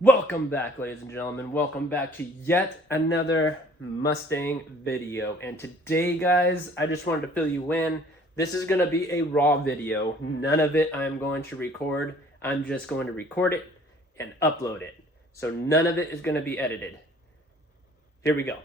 Welcome back, ladies and gentlemen. Welcome back to yet another Mustang video. And today, guys, I just wanted to fill you in. This is going to be a raw video. None of it I'm going to record. I'm just going to record it and upload it. So none of it is going to be edited. Here we go.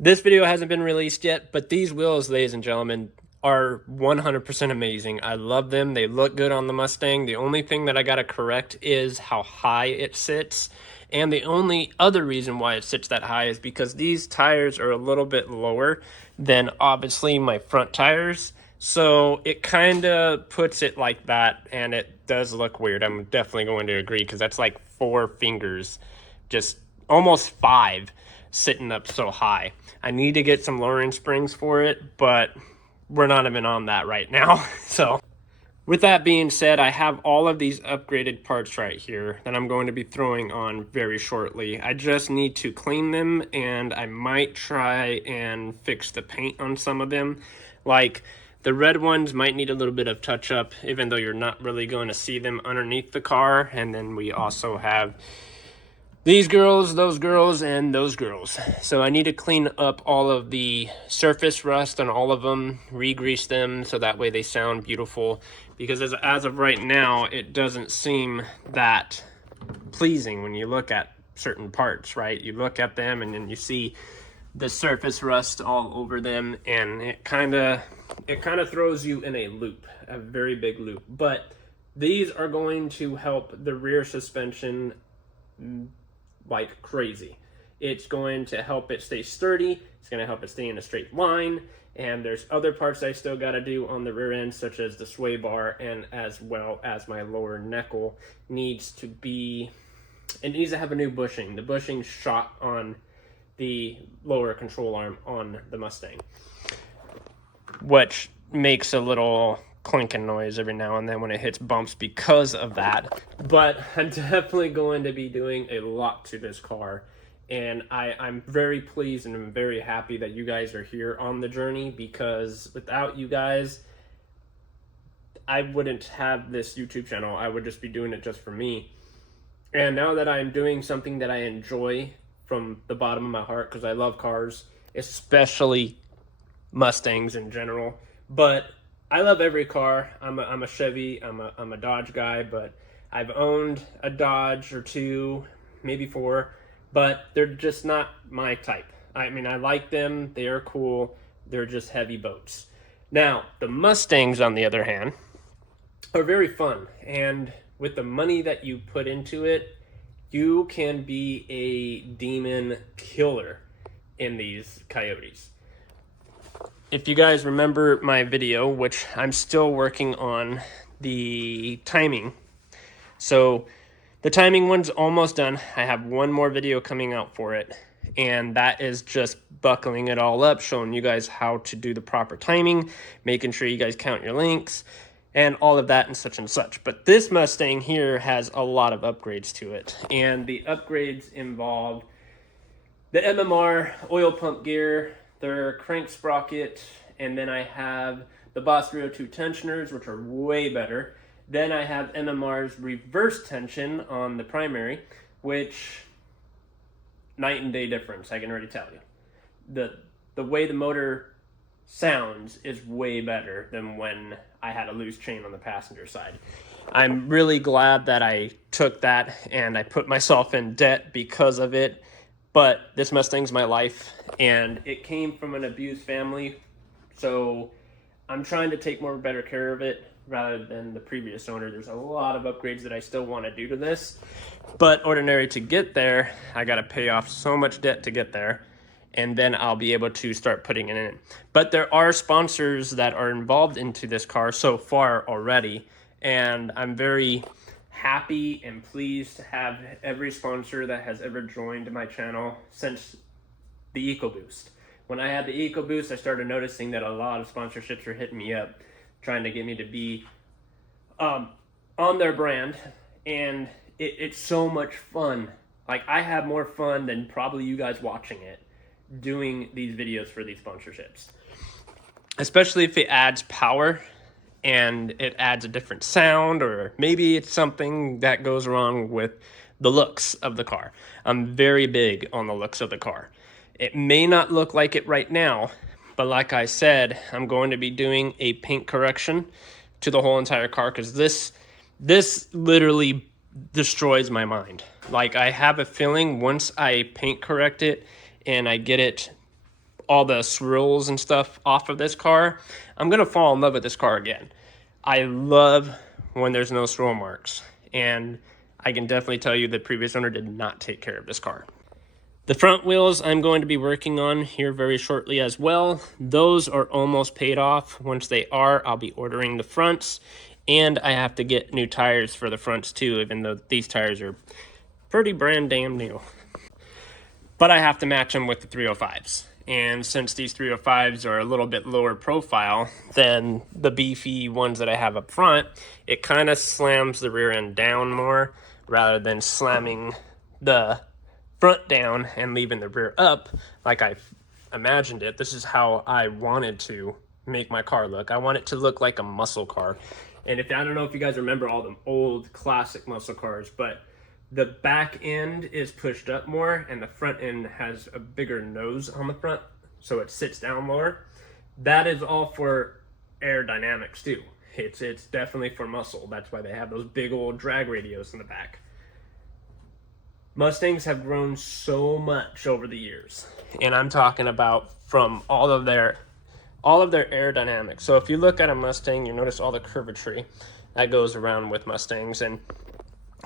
This video hasn't been released yet, but these wheels, ladies and gentlemen, are 100% amazing. I love them. They look good on the Mustang. The only thing that I got to correct is how high it sits. And the only other reason why it sits that high is because these tires are a little bit lower than obviously my front tires. So it kind of puts it like that, and it does look weird. I'm definitely going to agree because that's like 4 fingers, just almost 5, sitting up so high. I need to get some lowering springs for it, but we're not even on that right now. So with that being said, I have all of these upgraded parts right here that I'm going to be throwing on very shortly. I just need to clean them, and I might try and fix the paint on some of them. Like the red ones might need a little bit of touch up, even though you're not really going to see them underneath the car. And then we also have these girls, those girls, and those girls. So I need to clean up all of the surface rust on all of them, re-grease them so that way they sound beautiful. Because as of right now, it doesn't seem that pleasing when you look at certain parts, right? You look at them and then you see the surface rust all over them, and it kind of throws you in a loop, a very big loop. But these are going to help the rear suspension like crazy. It's going to help it stay sturdy. It's going to help it stay in a straight line. And there's other parts I still got to do on the rear end, such as the sway bar, and as well as my lower nickel needs to be, it needs to have a new bushing. The bushing shot on the lower control arm on the Mustang, which makes a little clinking noise every now and then when it hits bumps because of that. But I'm definitely going to be doing a lot to this car, and I'm very pleased and I'm very happy that you guys are here on the journey, because without you guys, I wouldn't have this YouTube channel. I would just be doing it just for me. And now that I'm doing something that I enjoy from the bottom of my heart, because I love cars, especially Mustangs in general, but I love every car. I'm a Chevy, I'm a Dodge guy, but I've owned a Dodge or 2, maybe 4, but they're just not my type. I mean, I like them, they are cool, they're just heavy boats. Now, the Mustangs, on the other hand, are very fun, and with the money that you put into it, you can be a demon killer in these coyotes. If you guys remember my video, which I'm still working on the timing. So the timing one's almost done. I have one more video coming out for it, and that is just buckling it all up, showing you guys how to do the proper timing, making sure you guys count your links, and all of that and such. But this Mustang here has a lot of upgrades to it, and the upgrades involve the MMR oil pump gear, their crank sprocket, and then I have the Boss 302 tensioners, which are way better. Then I have MMR's reverse tension on the primary, which night and day difference, I can already tell you. The way the motor sounds is way better than when I had a loose chain on the passenger side. I'm really glad that I took that and I put myself in debt because of it. But this Mustang's my life, and it came from an abused family, so I'm trying to take better care of it rather than the previous owner. There's a lot of upgrades that I still want to do to this, but ordinary to get there, I got to pay off so much debt to get there, and then I'll be able to start putting it in. But there are sponsors that are involved into this car so far already, and I'm very happy and pleased to have every sponsor that has ever joined my channel since the EcoBoost. When I had the EcoBoost, I started noticing that a lot of sponsorships were hitting me up, trying to get me to be on their brand, and it's so much fun. Like, I have more fun than probably you guys watching it, doing these videos for these sponsorships. Especially if it adds power and it adds a different sound, or maybe it's something that goes wrong with the looks of the car. I'm very big on the looks of the car. It may not look like it right now, but like I said, I'm going to be doing a paint correction to the whole entire car, because this literally destroys my mind. Like, I have a feeling once I paint correct it and I get it, all the swirls and stuff off of this car, I'm gonna fall in love with this car again. I love when there's no swirl marks, and I can definitely tell you the previous owner did not take care of this car. The front wheels I'm going to be working on here very shortly as well. Those are almost paid off. Once they are, I'll be ordering the fronts, and I have to get new tires for the fronts too, even though these tires are pretty brand damn new. But I have to match them with the 305s. And since these 305s are a little bit lower profile than the beefy ones that I have up front, it kind of slams the rear end down more rather than slamming the front down and leaving the rear up like I imagined it. This is how I wanted to make my car look. I want it to look like a muscle car. And if I don't know if you guys remember all the old classic muscle cars, but the back end is pushed up more and the front end has a bigger nose on the front, so it sits down lower. That is all for aerodynamics too. It's definitely for muscle. That's why they have those big old drag radios in the back. Mustangs have grown so much over the years, and I'm talking about from all of their aerodynamics. So if you look at a Mustang, you notice all the curvatry that goes around with Mustangs, and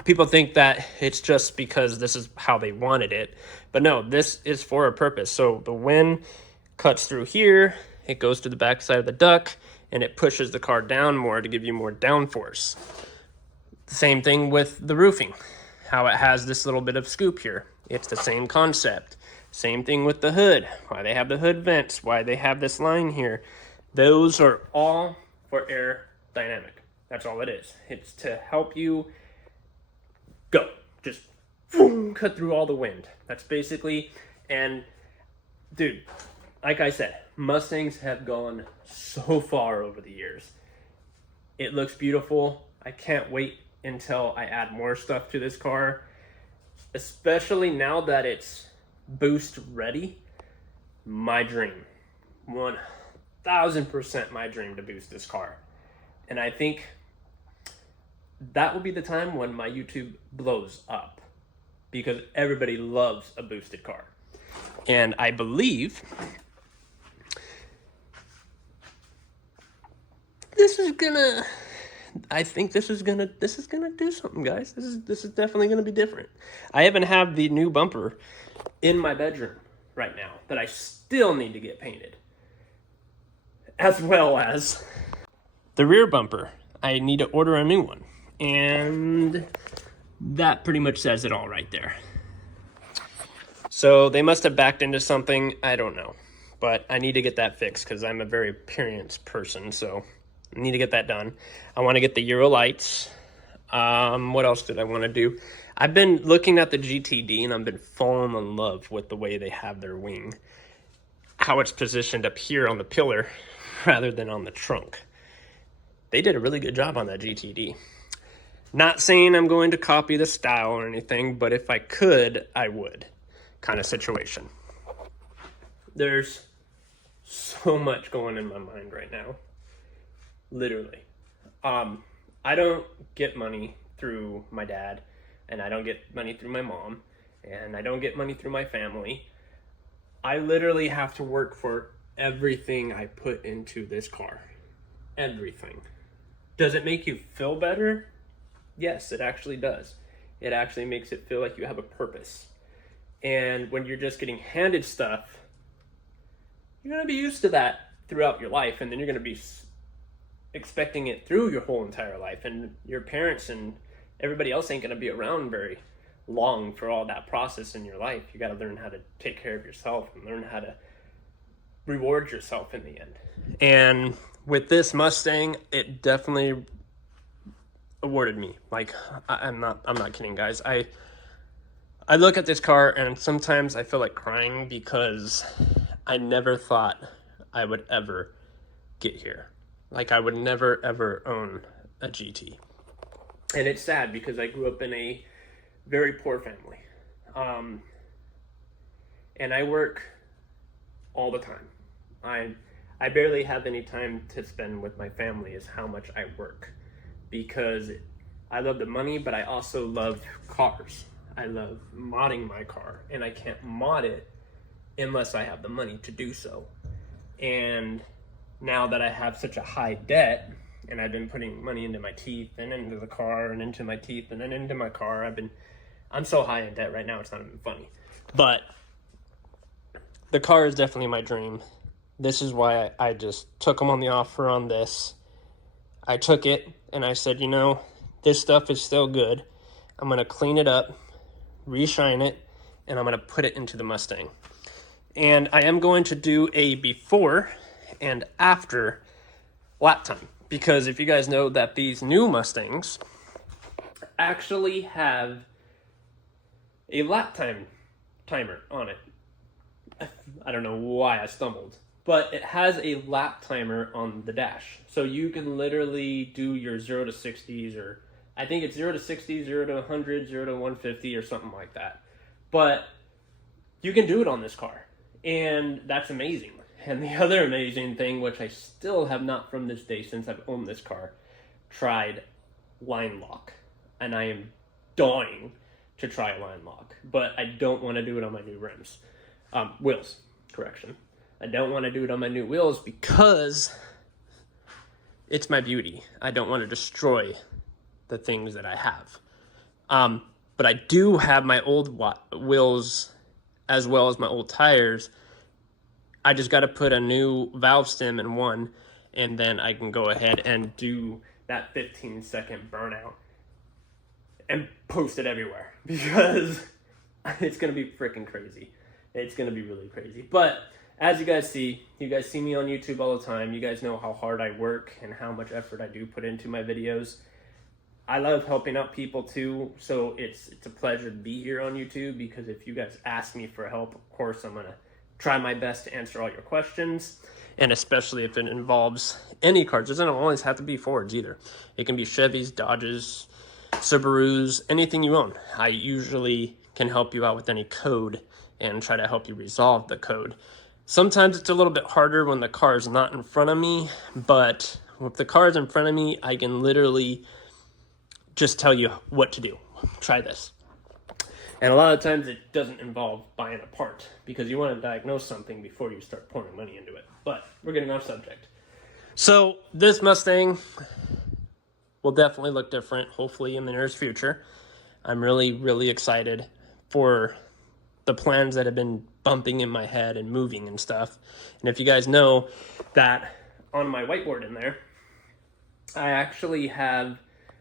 people think that it's just because this is how they wanted it, but no, this is for a purpose. So the wind cuts through here, it goes to the back side of the duct, and it pushes the car down more to give you more downforce. Same thing with the roofing, how it has this little bit of scoop here. It's the same concept. Same thing with the hood, why they have the hood vents, why they have this line here. Those are all for aerodynamic. That's all it is. It's to help you go, just boom, cut through all the wind. That's basically, and dude, like I said, Mustangs have gone so far over the years. It looks beautiful. I can't wait until I add more stuff to this car, especially now that it's boost ready. My dream, 1000% my dream to boost this car. And I think that will be the time when my YouTube blows up, because everybody loves a boosted car. And I believe this is gonna do something, guys. This is definitely gonna be different. I even have the new bumper in my bedroom right now that I still need to get painted, as well as the rear bumper. I need to order a new one. And that pretty much says it all right there. So they must have backed into something, I don't know. But I need to get that fixed because I'm a very appearance person, so I need to get that done. I want to get the Euro lights. What else did I want to do? I've been looking at the GTD and I've been falling in love with the way they have their wing. How it's positioned up here on the pillar rather than on the trunk. They did a really good job on that GTD. Not saying I'm going to copy the style or anything, but if I could, I would, kind of situation. There's so much going in my mind right now, literally. I don't get money through my dad, and I don't get money through my mom, and I don't get money through my family. I literally have to work for everything I put into this car. Everything. Does it make you feel better? Yes, it actually does. It actually makes it feel like you have a purpose. And when you're just getting handed stuff, you're going to be used to that throughout your life, and then you're going to be expecting it through your whole entire life, and your parents and everybody else ain't going to be around very long for all that process in your life. You got to learn how to take care of yourself and learn how to reward yourself in the end. And with this Mustang, it definitely awarded me. Like, I'm not kidding, guys. I look at this car and sometimes I feel like crying because I never thought I would ever get here. Like, I would never, ever own a GT. And it's sad because I grew up in a very poor family. And I work all the time. I barely have any time to spend with my family is how much I work, because I love the money, but I also love cars. I love modding my car, and I can't mod it unless I have the money to do so. And now that I have such a high debt, and I've been putting money into my teeth and into the car and into my teeth and then into my car, I'm so high in debt right now, it's not even funny. But the car is definitely my dream. This is why I just took them on the offer on this. I took it and I said, you know, this stuff is still good. I'm going to clean it up, reshine it, and I'm going to put it into the Mustang. And I am going to do a before and after lap time, because if you guys know that these new Mustangs actually have a lap timer on it. I don't know why I stumbled, but it has a lap timer on the dash. So you can literally do your 0 to 60s, or I think it's 0 to 60, 0 to 100, 0 to 150 or something like that. But you can do it on this car, and that's amazing. And the other amazing thing, which I still have not from this day since I've owned this car, tried line lock. And I am dying to try line lock, but I don't want to do it on my new rims. Wheels, correction. I don't want to do it on my new wheels because it's my beauty. I don't want to destroy the things that I have. But I do have my old wheels as well as my old tires. I just got to put a new valve stem in one, and then I can go ahead and do that 15-second burnout and post it everywhere, because it's going to be freaking crazy. It's going to be really crazy. But as you guys see me on YouTube all the time. You guys know how hard I work and how much effort I do put into my videos. I love helping out people too, so it's a pleasure to be here on YouTube, because if you guys ask me for help, of course I'm going to try my best to answer all your questions, and especially if it involves any cars. It doesn't always have to be Fords either. It can be Chevys, Dodges, Subarus, anything you own. I usually can help you out with any code and try to help you resolve the code. Sometimes it's a little bit harder when the car is not in front of me, but if the car is in front of me, I can literally just tell you what to do. Try this. And a lot of times it doesn't involve buying a part, because you want to diagnose something before you start pouring money into it. But we're getting off subject. So this Mustang will definitely look different, hopefully in the nearest future. I'm really, really excited for the plans that have been bumping in my head and moving and stuff. And if you guys know that on my whiteboard in there, I actually have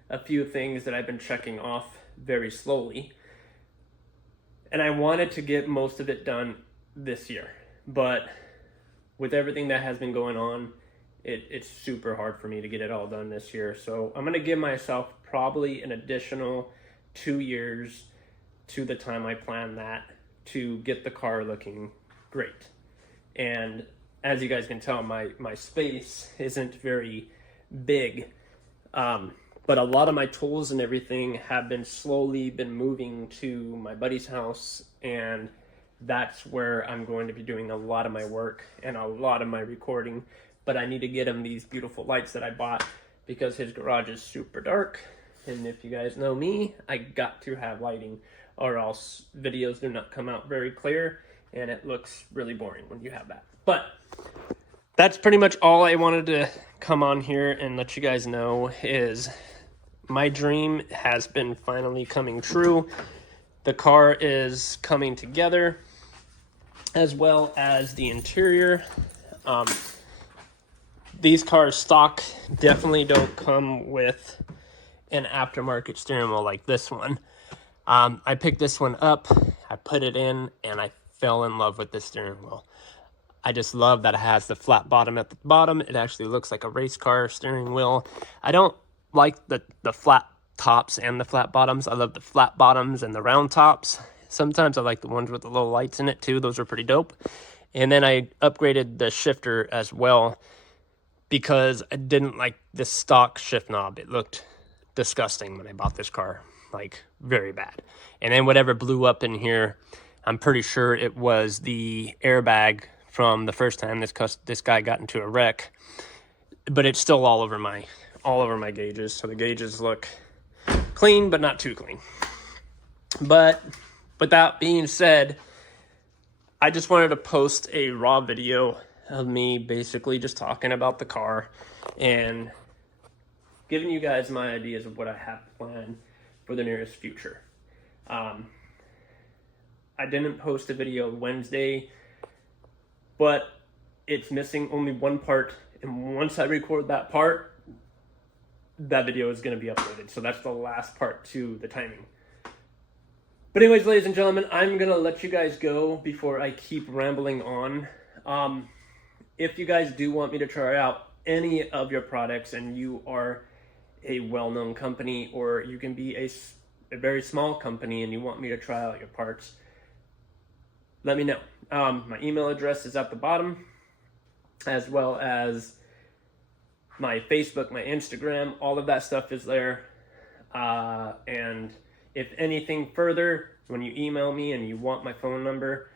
a few things that I've been checking off very slowly. And I wanted to get most of it done this year. But with everything that has been going on, it's super hard for me to get it all done this year. So I'm going to give myself probably an additional 2 years to the time I plan that to get the car looking great. And as you guys can tell, my space isn't very big. But a lot of my tools and everything have been slowly moving to my buddy's house, and that's where I'm going to be doing a lot of my work and a lot of my recording. But I need to get him these beautiful lights that I bought, because his garage is super dark. And if you guys know me, I got to have lighting, or else videos do not come out very clear, and it looks really boring when you have that. But that's pretty much all I wanted to come on here and let you guys know, is my dream has been finally coming true. The car is coming together, as well as the interior. These cars stock definitely don't come with an aftermarket steering wheel like this one. I picked this one up, I put it in, and I fell in love with this steering wheel. I just love that it has the flat bottom at the bottom. It actually looks like a race car steering wheel. I don't like the flat tops and the flat bottoms. I love the flat bottoms and the round tops. Sometimes I like the ones with the little lights in it too. Those are pretty dope. And then I upgraded the shifter as well because I didn't like the stock shift knob. It looked disgusting when I bought this car, like very bad. And then whatever blew up in here, I'm pretty sure it was the airbag from the first time this guy got into a wreck. But it's still all over my gauges. So the gauges look clean, but not too clean. But with that being said, I just wanted to post a raw video of me basically just talking about the car and giving you guys my ideas of what I have planned for the nearest future. I didn't post a video Wednesday, but it's missing only one part, and once I record that part, that video is going to be uploaded. So that's the last part to the timing. But anyways, ladies and gentlemen, I'm going to let you guys go before I keep rambling on. If you guys do want me to try out any of your products and you are a well-known company, or you can be a very small company and you want me to try out your parts, let me know. My email address is at the bottom, as well as my Facebook, my Instagram, all of that stuff is there. And if anything further, when you email me and you want my phone number,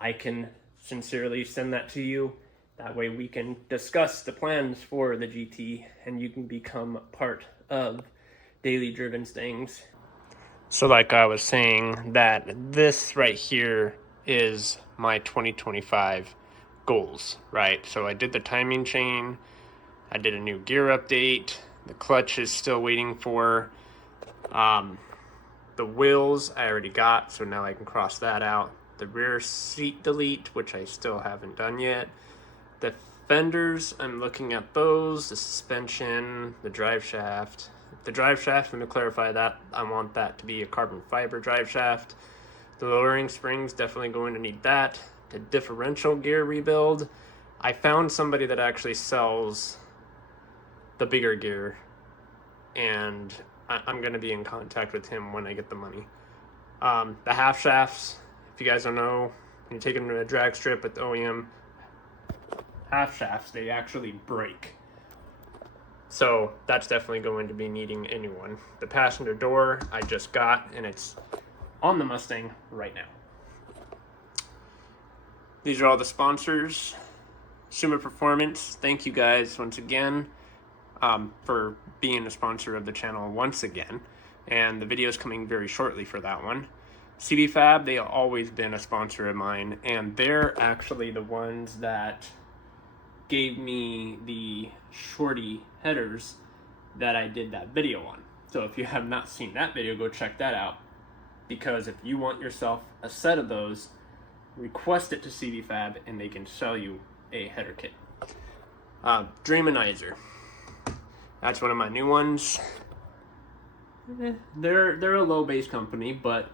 I can sincerely send that to you. That way we can discuss the plans for the GT and you can become part of Daily Driven Things. So like I was saying, that this right here is my 2025 goals, right? So I did the timing chain, I did a new gear update, the clutch is still waiting for, the wheels I already got, so now I can cross that out. The rear seat delete, which I still haven't done yet. The fenders, I'm looking at those, the suspension, the drive shaft. The drive shaft, let me clarify that, I want that to be a carbon fiber drive shaft. The lowering springs, definitely going to need that. The differential gear rebuild, I found somebody that actually sells the bigger gear, and I'm going to be in contact with him when I get the money. The half shafts, if you guys don't know, when you take them to a drag strip at the OEM, half shafts, they actually break. So that's definitely going to be needing a new one. The passenger door I just got, and it's on the Mustang right now. These are all the sponsors. Consumer Performance, thank you guys once again for being a sponsor of the channel once again. And the video is coming very shortly for that one. CB Fab, they have always been a sponsor of mine, and they're actually the ones that gave me the shorty headers that I did that video on. So if you have not seen that video, go check that out, because if you want yourself a set of those, request it to CB Fab and they can sell you a header kit. Dreamanizer, that's one of my new ones. They're a low base company, but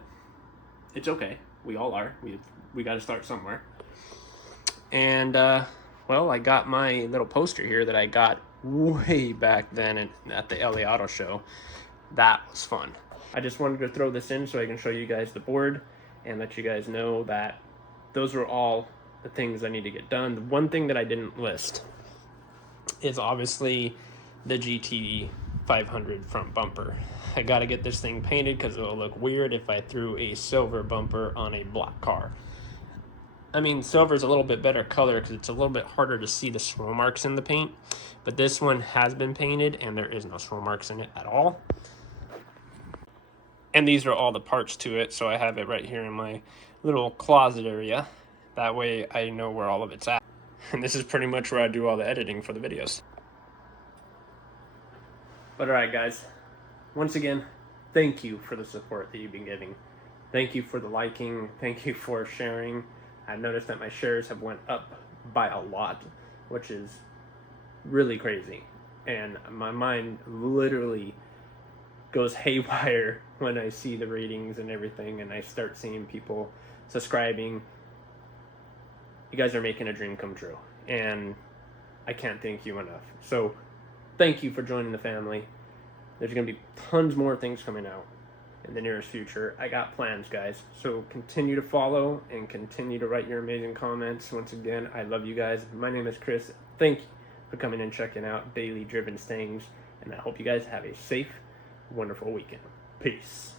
it's okay. We all are. We got to start somewhere. And well, I got my little poster here that I got way back then at the LA Auto Show. That was fun. I just wanted to throw this in so I can show you guys the board and let you guys know that those were all the things I need to get done. The one thing that I didn't list is obviously the GT 500 front bumper. I got to get this thing painted because it'll look weird if I threw a silver bumper on a black car. I mean, silver is a little bit better color because it's a little bit harder to see the swirl marks in the paint, but this one has been painted and there is no swirl marks in it at all. And these are all the parts to it, so I have it right here in my little closet area. That way I know where all of it's at. And this is pretty much where I do all the editing for the videos. But alright guys, once again, thank you for the support that you've been giving. Thank you for the liking, thank you for sharing. I've noticed that my shares have went up by a lot, which is really crazy. And my mind literally goes haywire when I see the ratings and everything, and I start seeing people subscribing. You guys are making a dream come true, and I can't thank you enough. So thank you for joining the family. There's going to be tons more things coming out in the nearest future. I got plans, guys. So continue to follow and continue to write your amazing comments. Once again, I love you guys. My name is Chris. Thank you for for coming and checking out daily driven Stangs, and I hope you guys have a safe, wonderful weekend. Peace.